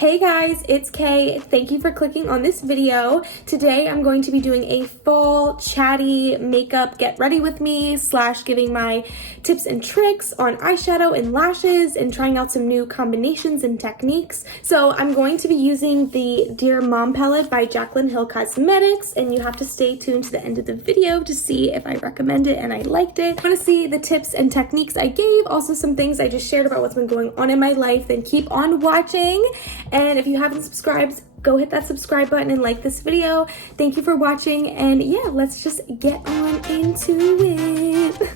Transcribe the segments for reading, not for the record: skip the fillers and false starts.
Hey guys, it's Kay. Thank you for clicking on this video. Today I'm going to be doing a full Chatty makeup get ready with me / giving my tips and tricks on eyeshadow and lashes and trying out some new combinations and techniques. So I'm going to be using the Dear Mom palette by Jaclyn Hill Cosmetics, and you have to stay tuned to the end of the video to see if I recommend it and I liked it. If you want to see the tips and techniques I gave, also some things I just shared about what's been going on in my life, then keep on watching. And if you haven't subscribed, go hit that subscribe button and like this video. Thank you for watching, and yeah, let's just get on into it.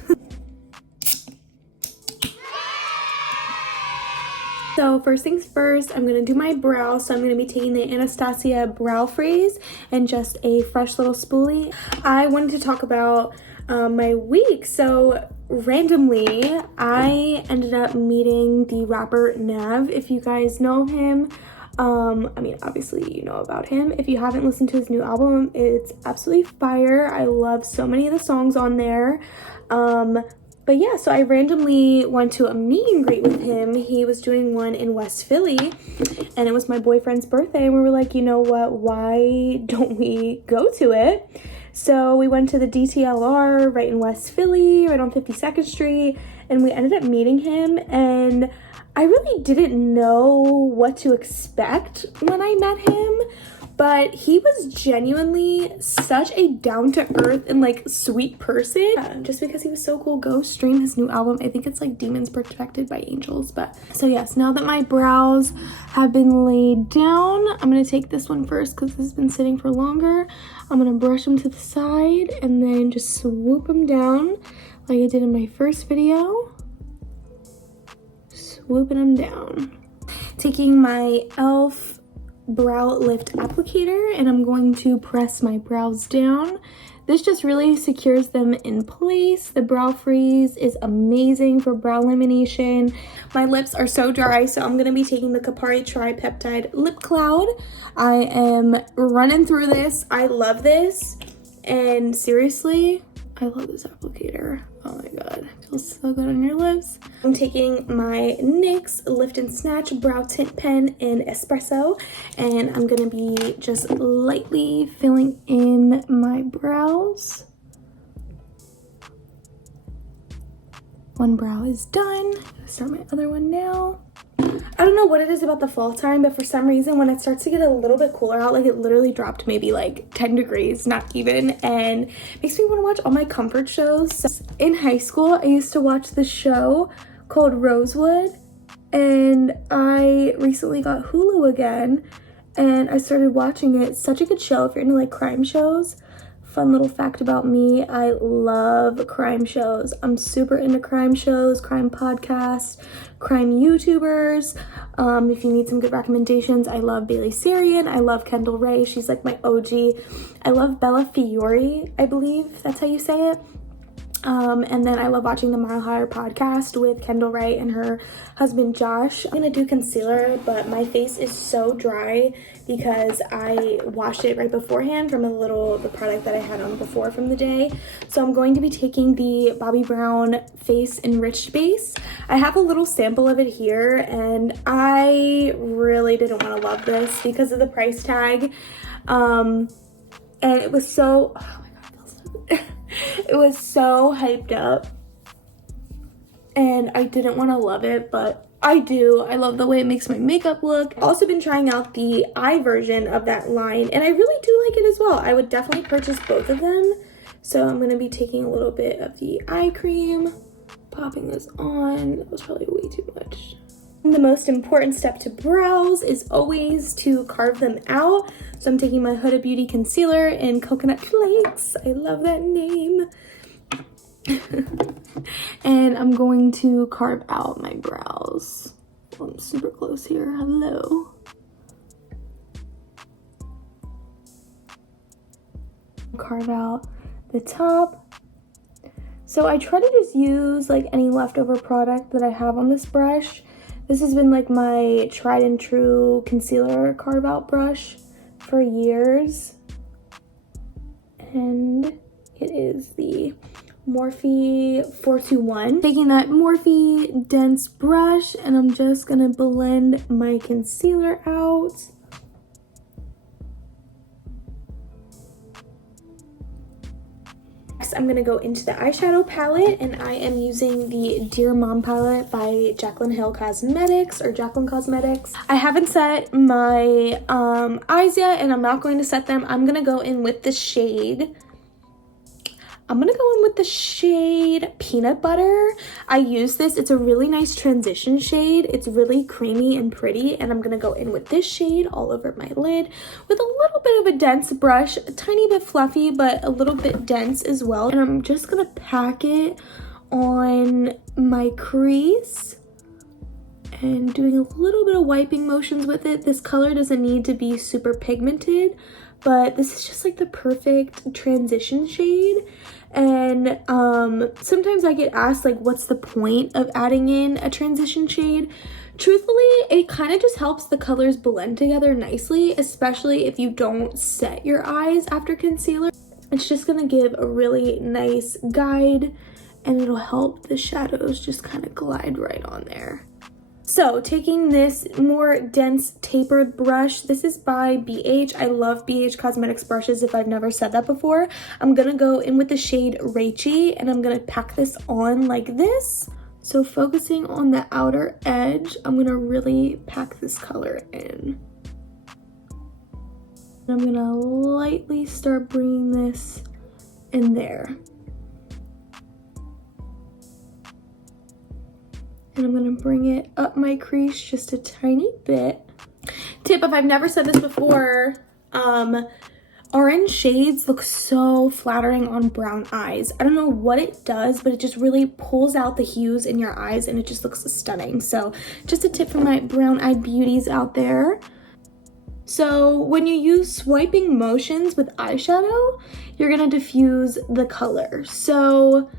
So first things first, I'm going to do my brows. So I'm going to be taking the Anastasia Brow Freeze and just a fresh little spoolie. I wanted to talk about my week. So randomly, I ended up meeting the rapper Nav. If you guys know him, I mean, obviously you know about him. If you haven't listened to his new album, it's absolutely fire. I love so many of the songs on there. But yeah, so I randomly went to a meet and greet with him. He was doing one in West Philly, and it was my boyfriend's birthday, and we were like, you know what, why don't we go to it? So we went to the DTLR right in West Philly, right on 52nd Street, and we ended up meeting him, and I really didn't know what to expect when I met him, but he was genuinely such a down-to-earth and like sweet person. Just because he was so cool, go stream his new album. I think it's like Demons Protected by Angels. But so yes, now that my brows have been laid down, I'm gonna take this one first because this has been sitting for longer. I'm gonna brush them to the side and then just swoop them down like I did in my first video. Swooping them down. Taking my e.l.f. brow lift applicator, and I'm going to press my brows down. This just really secures them in place. The brow freeze is amazing for brow lamination. My lips are so dry, so I'm going to be taking the Kapari Tripeptide Lip Cloud. I am running through this. I love this, and seriously, I love this applicator. Oh my god, it feels so good on your lips. I'm taking my NYX Lift and Snatch Brow Tint Pen in Espresso, and I'm gonna be just lightly filling in my brows. One brow is done. I'll start my other one now. I don't know what it is about the fall time, but for some reason when it starts to get a little bit cooler out, like it literally dropped maybe like 10 degrees, not even, and makes me want to watch all my comfort shows. So in high school, I used to watch this show called Rosewood, and I recently got Hulu again, and I started watching it. It's such a good show if you're into like crime shows. Fun little fact about me, I love crime shows. I'm super into crime shows, crime podcasts, crime YouTubers. If you need some good recommendations, I love Bailey Sarian. I love Kendall Rae. She's like my OG. I love Bella Fiore, I believe that's how you say it. And then I love watching the Mile Higher podcast with Kendall Rae and her husband Josh. I'm gonna do concealer, but my face is so dry because I washed it right beforehand from the product that I had on before from the day. So I'm going to be taking the Bobbi Brown Face Enriched Base. I have a little sample of it here, and I really didn't want to love this because of the price tag. And it was so, oh my god, it feels so good. It was so hyped up, and I didn't want to love it, but I do. I love the way it makes my makeup look. I've also been trying out the eye version of that line, and I really do like it as well. I would definitely purchase both of them. So I'm going to be taking a little bit of the eye cream, popping this on. That was probably way too much. The most important step to brows is always to carve them out. So I'm taking my Huda Beauty concealer in Coconut Flakes. I love that name. And I'm going to carve out my brows. Oh, I'm super close here. Hello. Carve out the top. So I try to just use like any leftover product that I have on this brush. This has been like my tried and true concealer carve out brush for years, and it is the Morphe 421. Taking that Morphe dense brush, and I'm just gonna blend my concealer out. Next, I'm gonna go into the eyeshadow palette, and I am using the Dear Mom palette by Jaclyn Hill Cosmetics, or Jaclyn Cosmetics. I haven't set my eyes yet, and I'm not going to set them. I'm gonna go in with the shade Peanut Butter. I use this. It's a really nice transition shade. It's really creamy and pretty, and I'm gonna go in with this shade all over my lid with a little bit of a dense brush, a tiny bit fluffy, but a little bit dense as well. And I'm just gonna pack it on my crease and doing a little bit of wiping motions with it. This color doesn't need to be super pigmented, but this is just like the perfect transition shade. And sometimes I get asked, like, what's the point of adding in a transition shade? Truthfully, it kind of just helps the colors blend together nicely, especially if you don't set your eyes after concealer. It's just gonna give a really nice guide, and it'll help the shadows just kind of glide right on there. So taking this more dense tapered brush, this is by BH. I love BH Cosmetics brushes if I've never said that before. I'm gonna go in with the shade Rachy, and I'm gonna pack this on like this. So focusing on the outer edge, I'm gonna really pack this color in. I'm gonna lightly start bringing this in there. And I'm gonna bring it up my crease just a tiny bit. Tip, if I've never said this before, orange shades look so flattering on brown eyes. I don't know what it does, but it just really pulls out the hues in your eyes, and it just looks stunning. So just a tip for my brown-eyed beauties out there. So when you use swiping motions with eyeshadow, you're gonna diffuse the color. So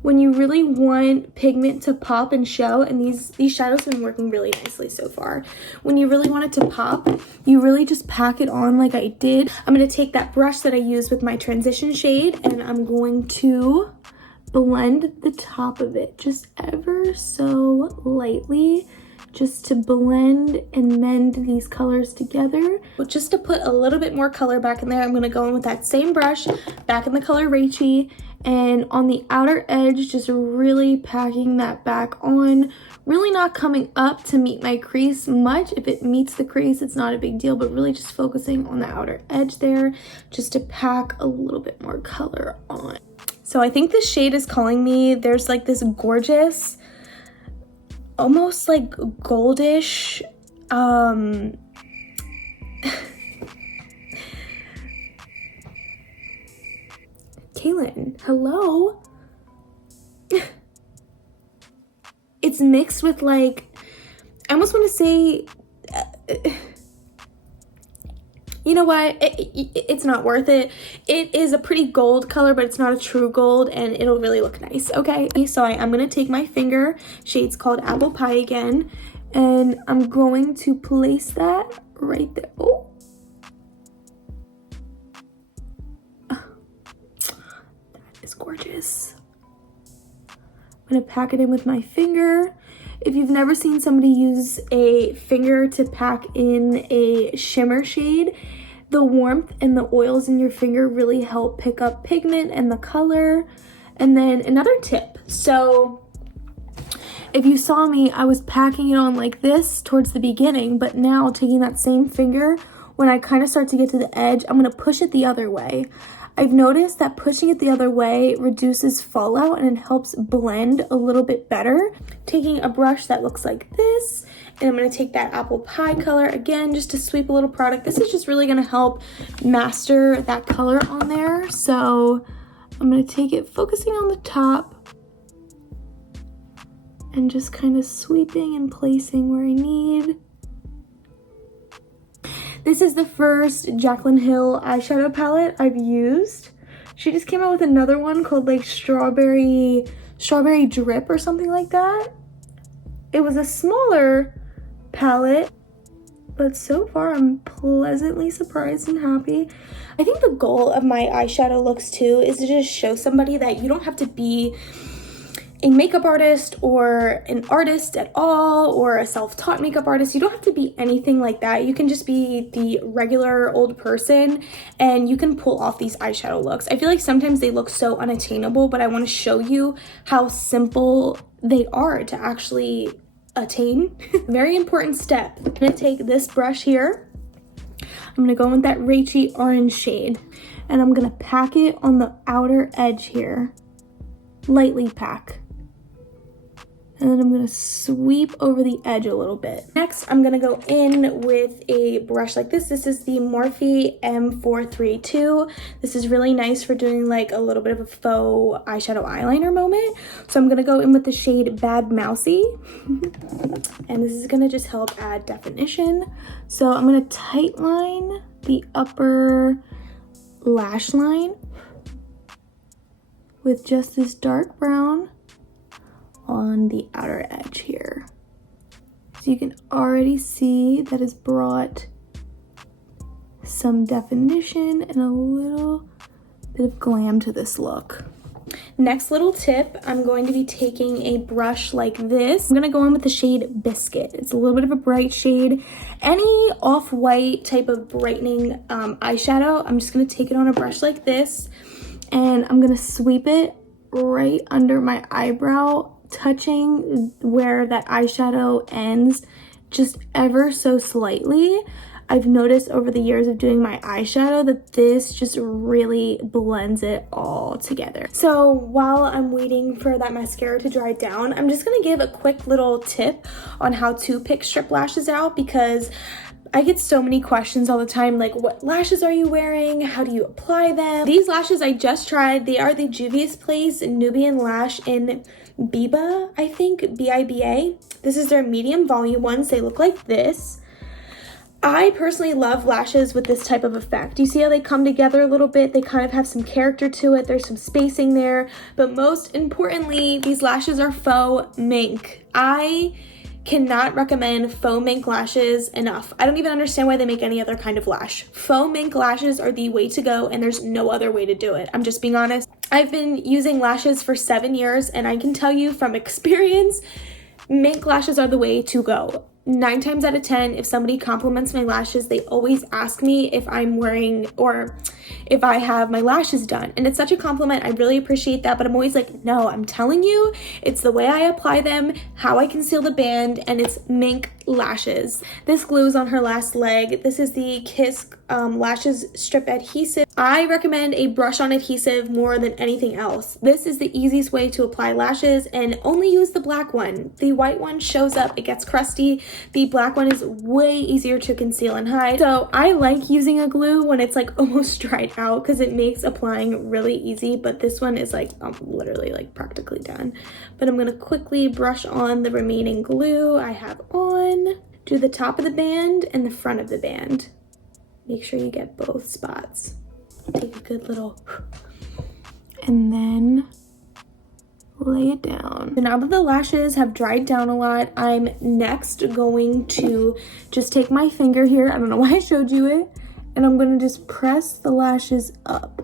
when you really want pigment to pop and show, and these shadows have been working really nicely so far. When you really want it to pop, you really just pack it on like I did. I'm going to take that brush that I used with my transition shade, and I'm going to blend the top of it just ever so lightly, just to blend and mend these colors together. But just to put a little bit more color back in there, I'm going to go in with that same brush, back in the color Rachy, and on the outer edge, just really packing that back on, really not coming up to meet my crease much. If it meets the crease, it's not a big deal, but really just focusing on the outer edge there, just to pack a little bit more color on. So I think this shade is calling me. There's like this gorgeous, almost like goldish, Kaylin, hello? It's mixed with like, I almost want to say, you know what, it's not worth it. It is a pretty gold color, but it's not a true gold, and it'll really look nice, okay? So I'm going to take my finger, shade's called Apple Pie again, and I'm going to place that right there. Oh. Gorgeous. I'm gonna pack it in with my finger. If you've never seen somebody use a finger to pack in a shimmer shade, the warmth and the oils in your finger really help pick up pigment and the color. And then another tip, so if you saw me, I was packing it on like this towards the beginning, but now taking that same finger, when I kind of start to get to the edge, I'm gonna push it the other way. I've noticed that pushing it the other way reduces fallout, and it helps blend a little bit better. Taking a brush that looks like this, and I'm going to take that apple pie color again just to sweep a little product. This is just really going to help master that color on there. So I'm going to take it, focusing on the top, and just kind of sweeping and placing where I need. This is the first Jaclyn Hill eyeshadow palette I've used. She just came out with another one called like strawberry drip or something like that. It was a smaller palette, but so far I'm pleasantly surprised and happy. I think the goal of my eyeshadow looks too is to just show somebody that you don't have to be a makeup artist or an artist at all, or a self-taught makeup artist. You don't have to be anything like that. You can just be the regular old person and you can pull off these eyeshadow looks. I feel like sometimes they look so unattainable, but I want to show you how simple they are to actually attain. Very important step. I'm gonna take this brush here. I'm gonna go in with that rachy orange shade and I'm gonna pack it on the outer edge here. Lightly pack. And then I'm gonna sweep over the edge a little bit. Next, I'm gonna go in with a brush like this. This is the Morphe M432. This is really nice for doing like a little bit of a faux eyeshadow eyeliner moment. So I'm gonna go in with the shade Bad Mousy. And this is gonna just help add definition. So I'm gonna tight line the upper lash line with just this dark brown on the outer edge here. So you can already see that it's brought some definition and a little bit of glam to this look. Next little tip, I'm going to be taking a brush like this. I'm gonna go in with the shade Biscuit. It's a little bit of a bright shade. Any off-white type of brightening eyeshadow, I'm just gonna take it on a brush like this and I'm gonna sweep it right under my eyebrow, touching where that eyeshadow ends just ever so slightly. I've noticed over the years of doing my eyeshadow that this just really blends it all together. So while I'm waiting for that mascara to dry down, I'm just gonna give a quick little tip on how to pick strip lashes out, because I get so many questions all the time, like what lashes are you wearing? How do you apply them? These lashes I just tried, they are the Juvia's Place Nubian Lash in Biba, I think, B-I-B-A. This is their medium volume ones. They look like this. I personally love lashes with this type of effect. You see how they come together a little bit? They kind of have some character to it. There's some spacing there. But most importantly, these lashes are faux mink. I cannot recommend faux mink lashes enough. I don't even understand why they make any other kind of lash. Faux mink lashes are the way to go, and there's no other way to do it. I'm just being honest. I've been using lashes for 7 years, and I can tell you from experience, mink lashes are the way to go. 9 times out of 10, if somebody compliments my lashes, they always ask me if I'm wearing or if I have my lashes done. And it's such a compliment. I really appreciate that. But I'm always like, no, I'm telling you, it's the way I apply them, how I conceal the band, and it's mink lashes. This glue is on her last leg. This is the Kiss Lashes Strip Adhesive. I recommend a brush-on adhesive more than anything else. This is the easiest way to apply lashes, and only use the black one. The white one shows up, it gets crusty. The black one is way easier to conceal and hide. So I like using a glue when it's like almost dried out because it makes applying really easy, but this one is like literally like practically done. But I'm gonna quickly brush on the remaining glue I have on. Do the top of the band and the front of the band. Make sure you get both spots. Take a good little, and then lay it down. So now that the lashes have dried down a lot, I'm next going to just take my finger here, I don't know why I showed you it, and I'm gonna just press the lashes up.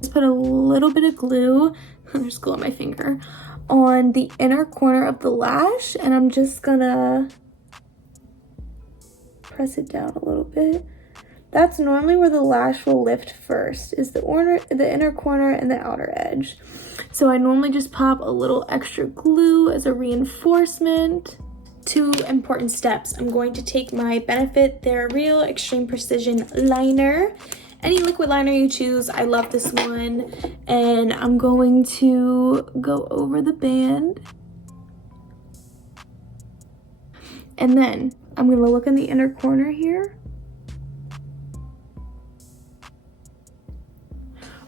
Just put a little bit of glue, there's glue on my finger, on the inner corner of the lash, and I'm just gonna press it down a little bit. That's normally where the lash will lift first, is the inner corner and the outer edge. So I normally just pop a little extra glue as a reinforcement. 2 important steps. I'm going to take my Benefit They're Real Extreme Precision Liner. Any liquid liner you choose, I love this one. And I'm going to go over the band. And then I'm gonna look in the inner corner here.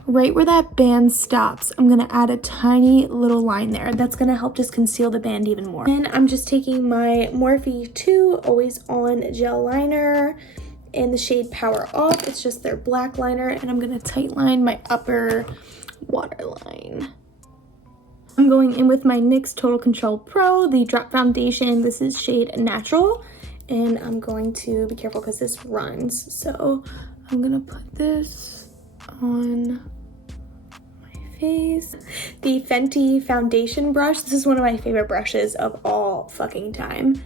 Right where that band stops, I'm gonna add a tiny little line there. That's gonna help just conceal the band even more. And I'm just taking my Morphe 2 Always On Gel Liner in the shade Power Off. It's just their black liner, and I'm gonna tight line my upper waterline. I'm going in with my NYX Total Control Pro, the drop foundation. This is shade Natural, and I'm going to be careful because this runs. So I'm gonna put this on my face. The Fenty foundation brush. This is one of my favorite brushes of all fucking time.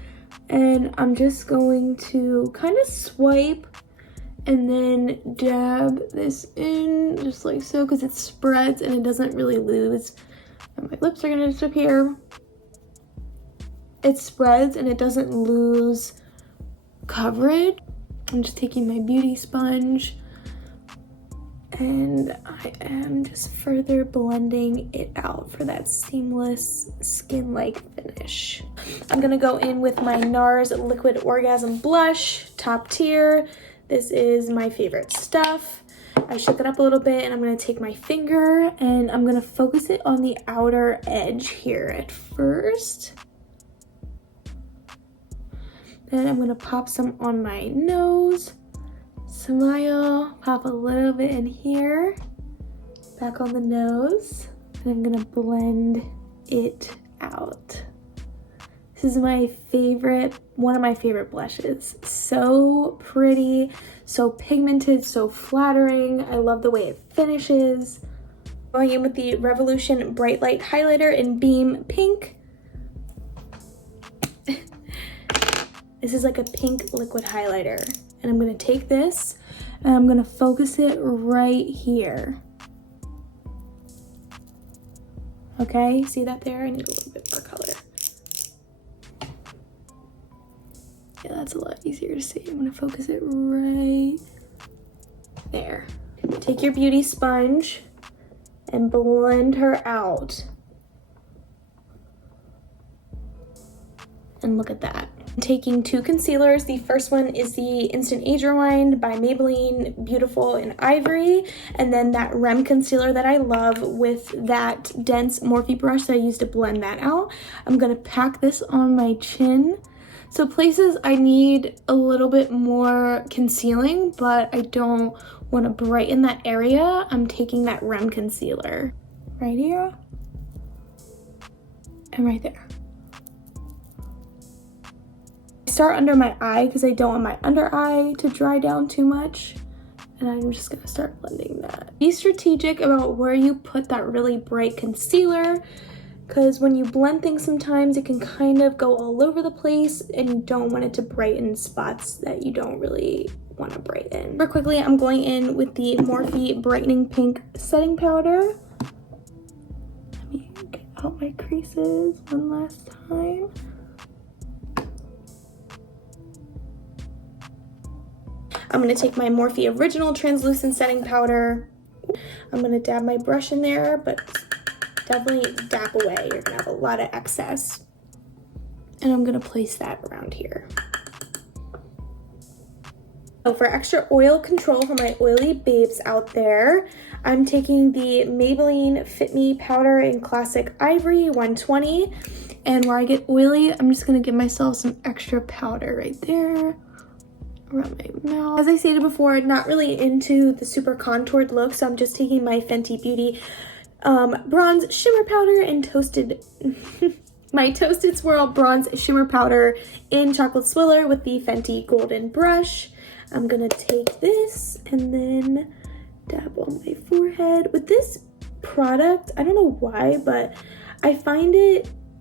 And I'm just going to kind of swipe and then dab this in just like so, because it spreads and it doesn't really lose. And my lips are gonna disappear. It spreads and it doesn't lose coverage. I'm just taking my beauty sponge and I am just further blending it out for that seamless skin-like finish. I'm gonna go in with my NARS Liquid Orgasm Blush, top tier. This is my favorite stuff. I shook it up a little bit and I'm gonna take my finger and I'm gonna focus it on the outer edge here at first. Then I'm gonna pop some on my nose. Smile, pop a little bit in here, back on the nose, and I'm gonna blend it out. This is my favorite, one of my favorite blushes. So pretty, so pigmented, so flattering. I love the way it finishes. Going in with the Revolution Bright Light Highlighter in Beam Pink. This is like a pink liquid highlighter. And I'm gonna take this and I'm gonna focus it right here. Okay, see that there? I need a little bit more color. Yeah, that's a lot easier to see. I'm gonna focus it right there. Take your beauty sponge and blend her out. And look at that. I'm taking two concealers. The first one is the Instant Age Rewind by Maybelline Beautiful in Ivory, and then that Rem concealer that I love with that dense Morphe brush that I used to blend that out. I'm gonna pack this on my chin. So places I need a little bit more concealing, but I don't want to brighten that area, I'm taking that Rem concealer right here and right there. Start under my eye because I don't want my under eye to dry down too much, and I'm just gonna start blending that. Be strategic about where you put that really bright concealer, because when you blend things sometimes it can kind of go all over the place and you don't want it to brighten spots that you don't really want to brighten. Super quickly, I'm going in with the Morphe Brightening Pink setting powder. Let me get out my creases one last time. I'm going to take my Morphe Original Translucent Setting Powder. I'm going to dab my brush in there, but definitely dab away. You're going to have a lot of excess. And I'm going to place that around here. So for extra oil control for my oily babes out there, I'm taking the Maybelline Fit Me Powder in Classic Ivory 120. And where I get oily, I'm just going to give myself some extra powder right there. Around my mouth. As I stated before, not really into the super contoured look, so I'm just taking my Fenty Beauty bronze shimmer powder and my Toasted Swirl bronze shimmer powder in Chocolate Swiller with the Fenty golden brush. I'm gonna take this and then dab on my forehead. With this product, I don't know why, but I find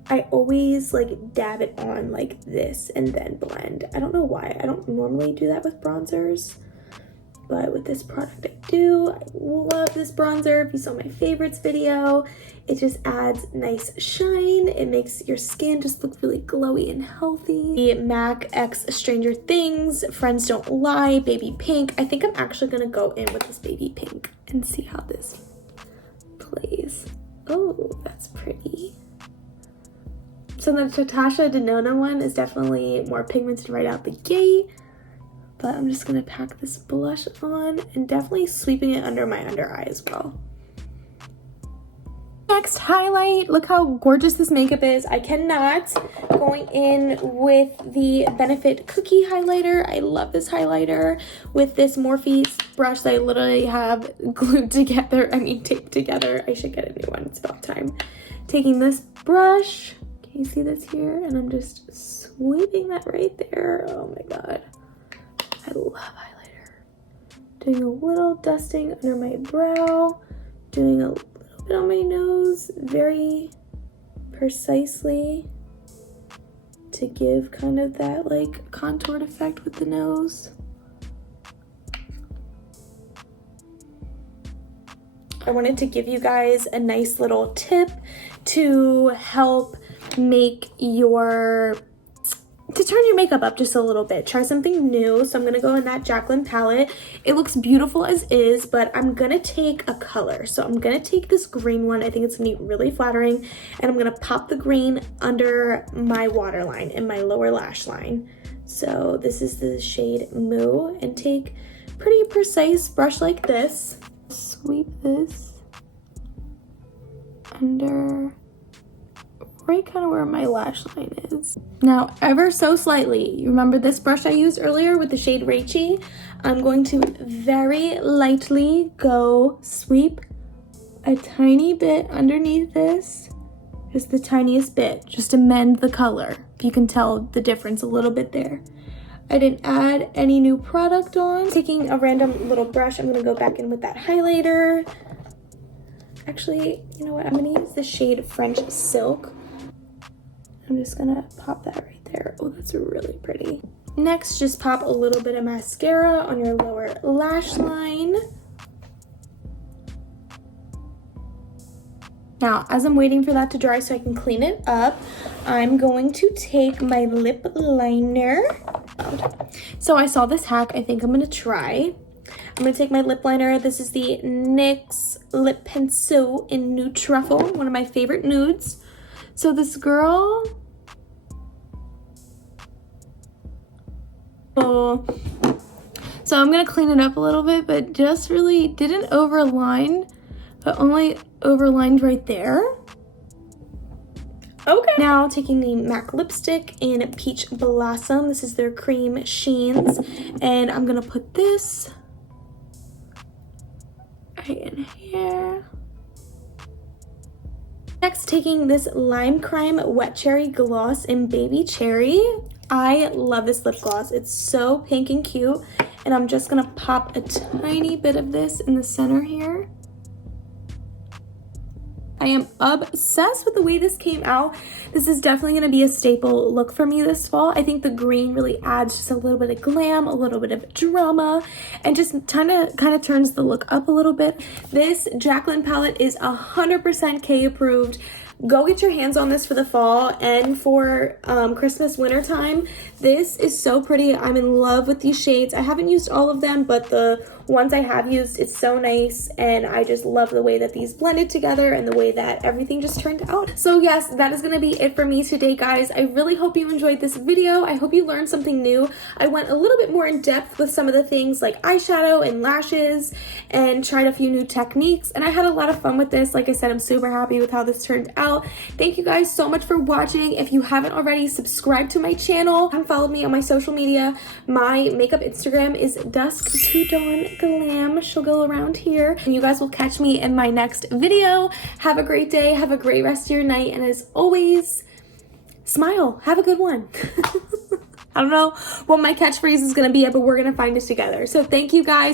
I always like dab it on like this and then blend. I don't know why. I don't normally do that with bronzers, but with this product I do. I love this bronzer. If you saw my favorites video, it just adds nice shine. It makes your skin just look really glowy and healthy. The MAC X Stranger Things Friends Don't Lie Baby Pink. I think I'm actually gonna go in with this baby pink and see how this plays. Oh, that's pretty. So the Natasha Denona one is definitely more pigmented right out the gate, but I'm just gonna pack this blush on and definitely sweeping it under my under eye as well. Next, highlight. Look how gorgeous this makeup is. I cannot. Going in with the Benefit Cookie highlighter. I love this highlighter with this Morphe brush that I literally have glued together, taped together. I should get a new one, it's about time. Taking this brush, can you see this here? And I'm just sweeping that right there. Oh my God, I love highlighter. Doing a little dusting under my brow, doing a little bit on my nose, very precisely, to give kind of that like contoured effect with the nose. I wanted to give you guys a nice little tip to help make to turn your makeup up just a little bit. Try something new. So I'm gonna go in that Glam palette. It looks beautiful as is, but I'm gonna take a color. So I'm gonna take this green one. I think it's gonna be really flattering. And I'm gonna pop the green under my waterline and my lower lash line. So this is the shade Moo, and take pretty precise brush like this. Sweep this under right kind of where my lash line is. Now, ever so slightly, you remember this brush I used earlier with the shade Rachy? I'm going to very lightly go sweep a tiny bit underneath this, just the tiniest bit, just to mend the color. If you can tell the difference a little bit there. I didn't add any new product on. Taking a random little brush, I'm gonna go back in with that highlighter. Actually, you know what? I'm gonna use the shade French Silk. I'm just gonna pop that right there. Oh, that's really pretty. Next, just pop a little bit of mascara on your lower lash line. Now, as I'm waiting for that to dry so I can clean it up, I'm going to take my lip liner. So I saw this hack, I think I'm gonna try. I'm gonna take my lip liner. This is the NYX Lip Pencil in Nude Truffle, one of my favorite nudes. So this girl, so I'm gonna clean it up a little bit, but just really didn't overline, but only overlined right there. Okay. Now taking the MAC lipstick in Peach Blossom. This is their cream sheens, and I'm gonna put this right in here. Next, taking this Lime Crime Wet Cherry Gloss in Baby Cherry. I love this lip gloss. It's so pink and cute, and I'm just gonna pop a tiny bit of this in the center here. I am obsessed with the way this came out. This is definitely gonna be a staple look for me this fall. I think the green really adds just a little bit of glam, a little bit of drama, and just kind of turns the look up a little bit. This Jaclyn palette is 100% K approved. Go get your hands on this for the fall and for Christmas, winter time. This is so pretty. I'm in love with these shades. I haven't used all of them, but the ones I have used, it's so nice, and I just love the way that these blended together and the way that everything just turned out. So yes, that is gonna be it for me today, guys. I really hope you enjoyed this video. I hope you learned something new. I went a little bit more in depth with some of the things like eyeshadow and lashes, and tried a few new techniques, and I had a lot of fun with this. Like I said, I'm super happy with how this turned out. Thank you guys so much for watching. If you haven't already, subscribe to my channel and follow me on my social media. My makeup Instagram is Dusk to Dawn Glam. She'll go around here, and you guys will catch me in my next video. Have a great day, have a great rest of your night, and as always, smile. Have a good one. I don't know what my catchphrase is gonna be, but we're gonna find it together. So thank you guys.